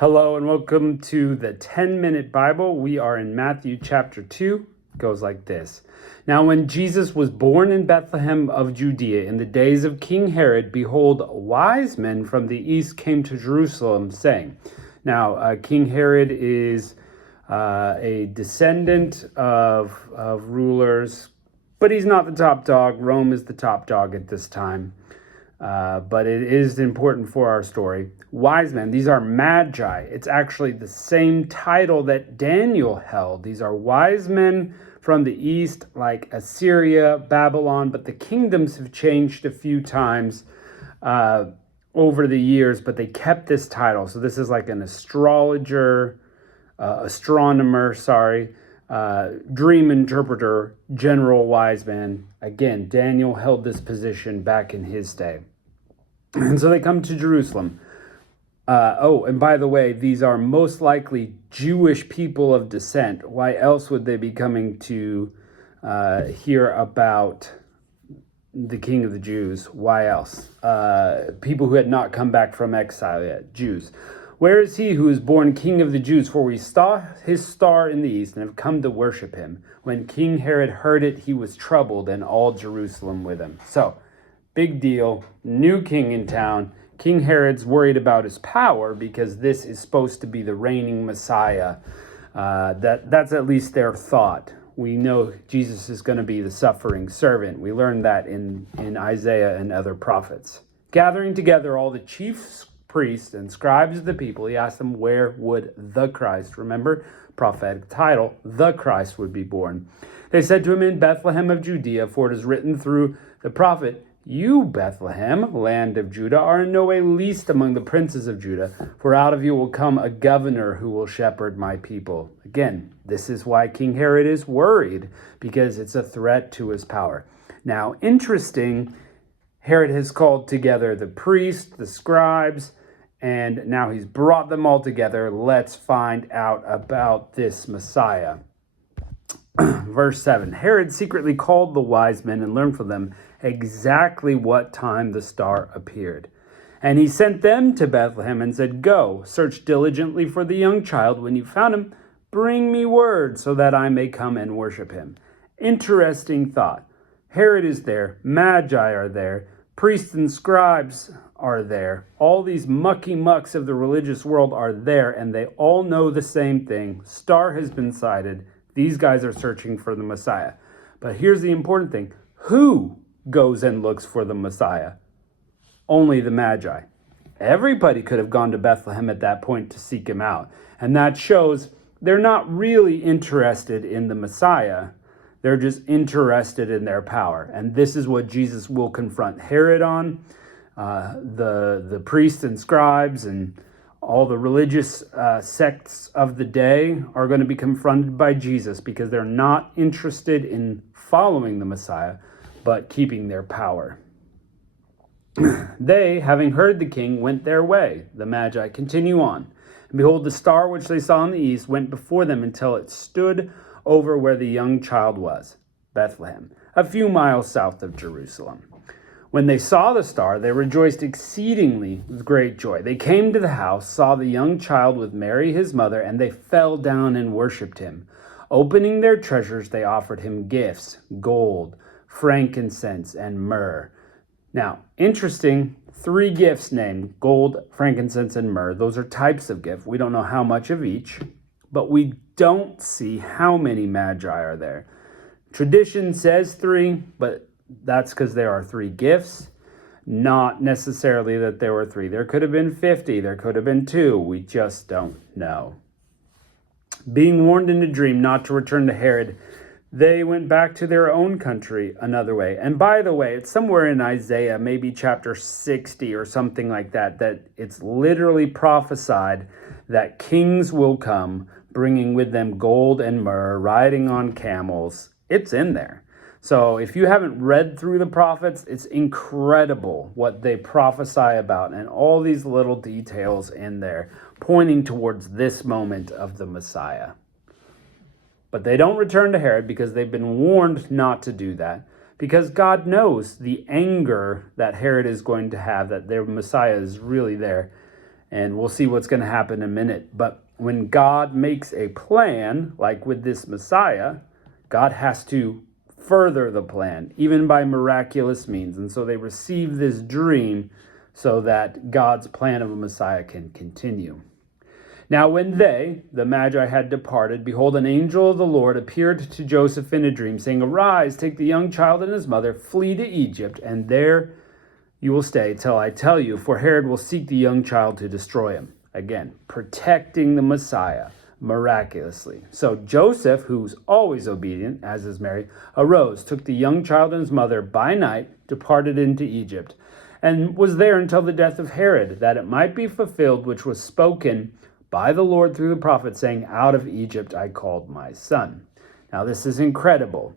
Hello and welcome to the 10-Minute Bible. We are in Matthew chapter 2. It goes like this. Now when Jesus was born in Bethlehem of Judea in the days of King Herod, behold, wise men from the east came to Jerusalem, saying. Now King Herod is a descendant of rulers, but he's not the top dog. Rome is the top dog at this time. But it is important for our story. Wise men, these are magi. It's actually the same title that Daniel held. These are wise men from the east, like Assyria, Babylon, but the kingdoms have changed a few times over the years, but they kept this title. So this is like an astronomer, dream interpreter, general wise man. Again, Daniel held this position back in his day. And so they come to Jerusalem. And by the way, these are most likely Jewish people of descent. Why else would they be coming to hear about the King of the Jews? Why else? People who had not come back from exile yet, Jews. Where is he who is born King of the Jews? For we saw his star in the east and have come to worship him. When King Herod heard it, he was troubled, and all Jerusalem with him. So, big deal, new king in town. King Herod's worried about his power because this is supposed to be the reigning Messiah. That's at least their thought. We know Jesus is going to be the suffering servant. We learned that in Isaiah and other prophets. Gathering together all the chief priests and scribes of the people, he asked them, where would the Christ, remember, prophetic title, the Christ would be born. They said to him, in Bethlehem of Judea, for it is written through the prophet, you, Bethlehem, land of Judah, are in no way least among the princes of Judah, for out of you will come a governor who will shepherd my people. Again, this is why King Herod is worried, because it's a threat to his power. Now, interesting, Herod has called together the priests, the scribes, and now he's brought them all together. Let's find out about this Messiah. Verse 7, Herod secretly called the wise men and learned from them exactly what time the star appeared. And he sent them to Bethlehem and said, go, search diligently for the young child. When you found him, bring me word so that I may come and worship him. Interesting thought. Herod is there. Magi are there. Priests and scribes are there. All these mucky mucks of the religious world are there, and they all know the same thing. Star has been sighted. These guys are searching for the Messiah. But here's the important thing. Who goes and looks for the Messiah? Only the Magi. Everybody could have gone to Bethlehem at that point to seek him out. And that shows they're not really interested in the Messiah. They're just interested in their power. And this is what Jesus will confront Herod on. The priests and scribes and all the religious sects of the day are going to be confronted by Jesus because they're not interested in following the Messiah, but keeping their power. They, having heard the king, went their way. The Magi continue on. And behold, the star which they saw in the east went before them until it stood over where the young child was, Bethlehem, a few miles south of Jerusalem. When they saw the star, they rejoiced exceedingly with great joy. They came to the house, saw the young child with Mary his mother, and they fell down and worshipped him. Opening their treasures, they offered him gifts, gold, frankincense, and myrrh. Now, interesting, 3 gifts named, gold, frankincense, and myrrh. Those are types of gift. We don't know how much of each, but we don't see how many magi are there. Tradition says 3, but that's because there are 3 gifts, not necessarily that there were 3. There could have been 50, there could have been 2. We just don't know. Being warned in a dream not to return to Herod, they went back to their own country another way. And by the way, it's somewhere in Isaiah, maybe chapter 60 or something like that, that it's literally prophesied that kings will come, bringing with them gold and myrrh, riding on camels. It's in there. So if you haven't read through the prophets, it's incredible what they prophesy about and all these little details in there pointing towards this moment of the Messiah. But they don't return to Herod because they've been warned not to do that, because God knows the anger that Herod is going to have, that their Messiah is really there. And we'll see what's going to happen in a minute. But when God makes a plan, like with this Messiah, God has to further the plan, even by miraculous means. And so they receive this dream so that God's plan of a Messiah can continue. Now when they, the Magi, had departed, behold, an angel of the Lord appeared to Joseph in a dream, saying, Arise, take the young child and his mother, flee to Egypt, and there you will stay till I tell you, for Herod will seek the young child to destroy him. Again, protecting the Messiah miraculously. So Joseph, who's always obedient, as is Mary, arose, took the young child and his mother by night, departed into Egypt, and was there until the death of Herod, that it might be fulfilled which was spoken by the Lord through the prophet, saying, Out of Egypt I called my son. Now this is incredible.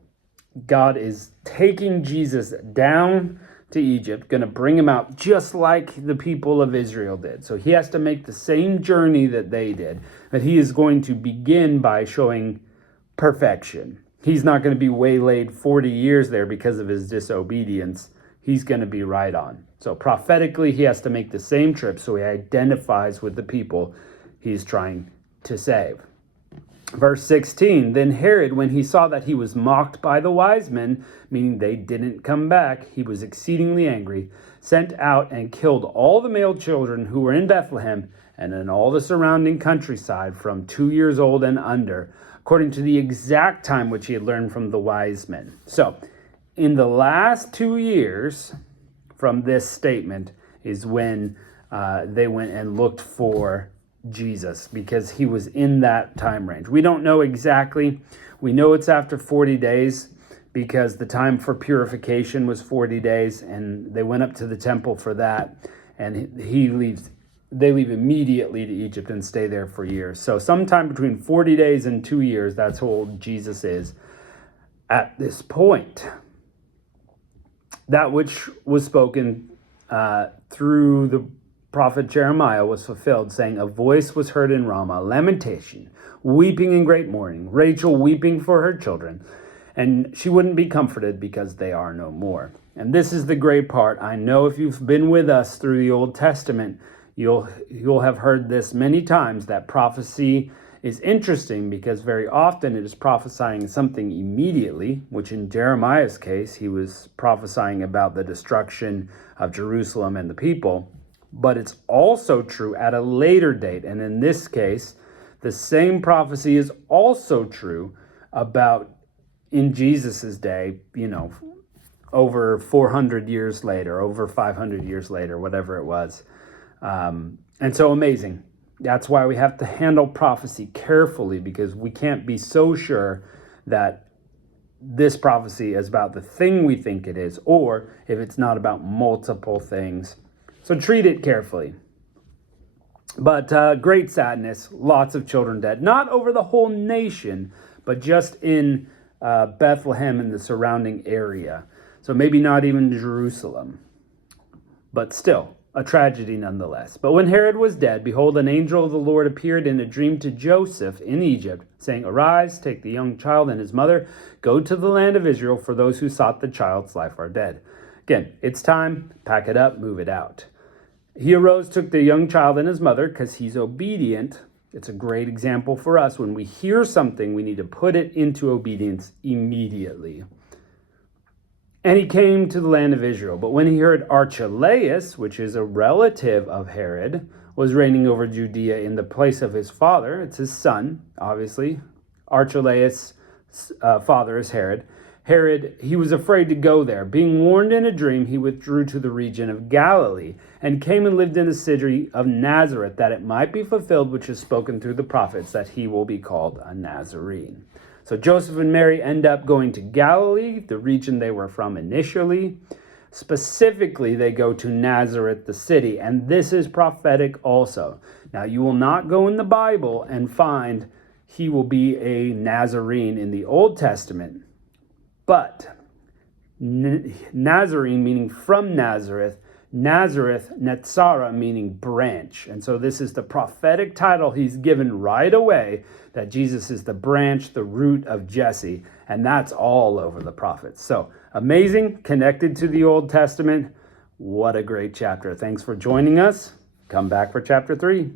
God is taking Jesus down to Egypt, going to bring him out just like the people of Israel did. So he has to make the same journey that they did, but he is going to begin by showing perfection. He's not going to be waylaid 40 years there because of his disobedience. He's going to be right on. So prophetically, he has to make the same trip so he identifies with the people he's trying to save. Verse 16, then Herod, when he saw that he was mocked by the wise men, meaning they didn't come back, he was exceedingly angry, sent out and killed all the male children who were in Bethlehem and in all the surrounding countryside from 2 years old and under, according to the exact time which he had learned from the wise men. So, in the last 2 years from this statement is when they went and looked for Jesus, because he was in that time range. We don't know exactly. We know it's after 40 days because the time for purification was 40 days, and they went up to the temple for that, and they leave immediately to Egypt and stay there for years. So sometime between 40 days and 2 years, that's how old Jesus is at this point. That which was spoken through the prophet Jeremiah was fulfilled, saying, A voice was heard in Ramah, lamentation, weeping in great mourning, Rachel weeping for her children, and she wouldn't be comforted because they are no more. And this is the great part. I know if you've been with us through the Old Testament, you'll have heard this many times, that prophecy is interesting because very often it is prophesying something immediately, which in Jeremiah's case, he was prophesying about the destruction of Jerusalem and the people. But it's also true at a later date. And in this case, the same prophecy is also true about in Jesus's day, over 400 years later, over 500 years later, whatever it was. And so amazing. That's why we have to handle prophecy carefully, because we can't be so sure that this prophecy is about the thing we think it is, or if it's not about multiple things. So treat it carefully. But great sadness, lots of children dead. Not over the whole nation, but just in Bethlehem and the surrounding area. So maybe not even Jerusalem. But still, a tragedy nonetheless. But when Herod was dead, behold, an angel of the Lord appeared in a dream to Joseph in Egypt, saying, Arise, take the young child and his mother, go to the land of Israel, for those who sought the child's life are dead. Again, it's time, pack it up, move it out. He arose, took the young child and his mother, because he's obedient. It's a great example for us. When we hear something, we need to put it into obedience immediately. And he came to the land of Israel. But when he heard Archelaus, which is a relative of Herod, was reigning over Judea in the place of his father, it's his son, obviously. Archelaus' father is Herod. Herod, he was afraid to go there. Being warned in a dream, he withdrew to the region of Galilee and came and lived in the city of Nazareth, that it might be fulfilled which is spoken through the prophets, that he will be called a Nazarene. So Joseph and Mary end up going to Galilee, the region they were from initially. Specifically, they go to Nazareth, the city, and this is prophetic also. Now, you will not go in the Bible and find he will be a Nazarene in the Old Testament. But Nazarene, meaning from Nazareth, Nazareth, Netzara, meaning branch. And so this is the prophetic title he's given right away, that Jesus is the branch, the root of Jesse. And that's all over the prophets. So amazing, connected to the Old Testament. What a great chapter. Thanks for joining us. come back for chapter 3.